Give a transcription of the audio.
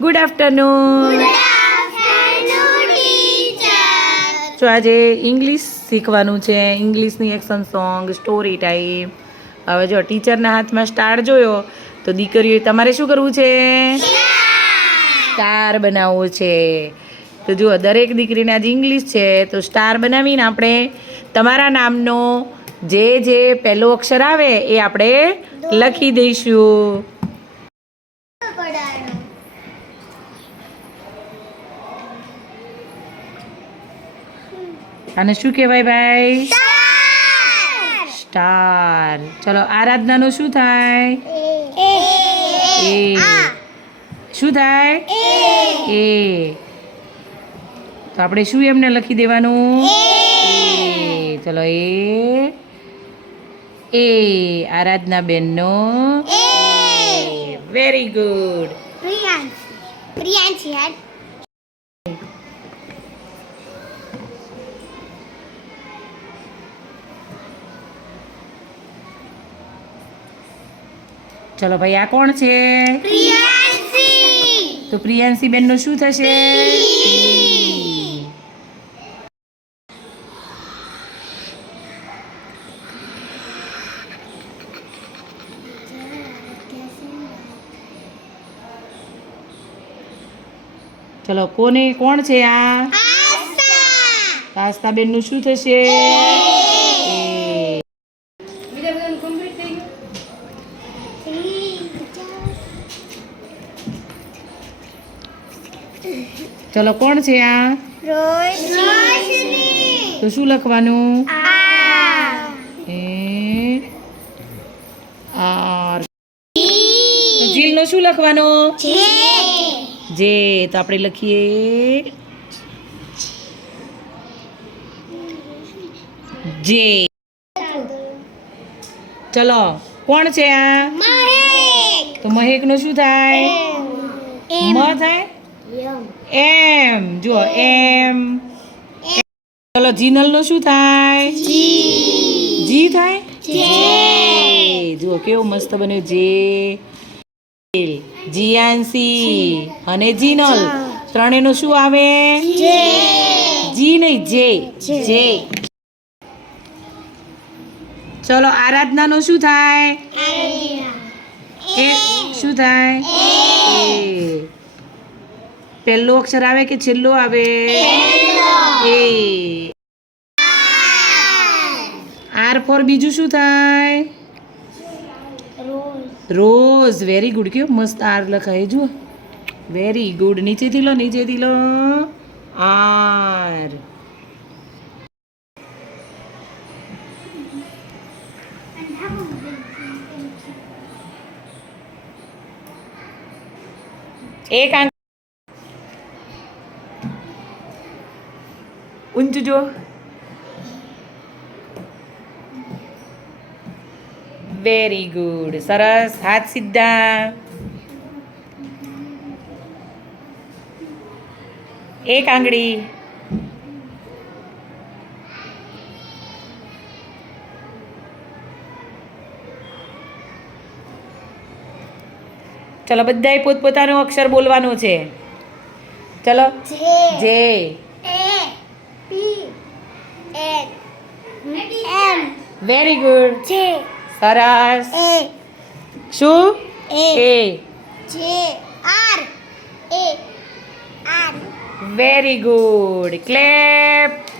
Good afternoon તો આજે English શીખવાનું છે. ઇંગ્લિશની એક્શન સોંગ સ્ટોરી ટાઈમ હવે જો ટીચરના હાથમાં સ્ટાર જોયો તો દીકરીઓ તમારે શું કરવું છે? સ્ટાર બનાવવો છે. તો જુઓ દરેક દીકરીને આજે ઇંગ્લિશ છે તો સ્ટાર બનાવીને આપણે તમારા નામનો જે જે પહેલો અક્ષર આવે એ આપણે લખી દઈશું. આને શું કહેવાય ભાઈ? સ્ટાર. ચલો આરાધનાનું શું થાય? એ. શું થાય? એ. તો આપણે શું એમને લખી દેવાનું? એ. ચલો એ. એ. આરાધના બેનનો વેરી ગુડ પ્રિયાંશી. યાર ચલો ભાઈ આ કોણ છે? પ્રિયાંશી. તો પ્રિયાંશી બેનનું શું થશે? ચલો કોને કોણ છે આ? આસ્થા બેનનું શું થશે એ. ચલો કોણ છે આ? તો શું લખવાનું? તો શું લખવાનો? જે. તો આપણે લખીએ. જે. ચલો કોણ છે આ? મહેક. તો મહેકનું શું થાય? મ થાય? એમ જુઓ એમ ચલો જીનલનું શું થાય? જી થાય? જુઓ કેવું મસ્ત બન્યું જે જીયાન્સી અને જીનલ ત્રણેયનું શું આવે? જી નહીં જે જે ચલો આરાધનાનું શું થાય? એ શું થાય? એ પહેલો અક્ષર આવે કે છેલ્લો આવે? એ. આર ફોર બીજું શું થાય? રોઝ. વેરી ગુડ કેવું મસ્ત આર લખાય જુઓ. વેરી ગુડ નીચેથી લો નીચેથી લો. આર. એક આંક ઊંચું જો વેરી ગુડ સરસ હાથ સીધા એક આંગળી ચલો બધાય પોતપોતાનું અક્ષર બોલવાનું છે. ચલો. જે. એમ વેરી ગુડ જે સરસ એ શું એ એ જે આર એ આર વેરી ગુડ ક્લેપ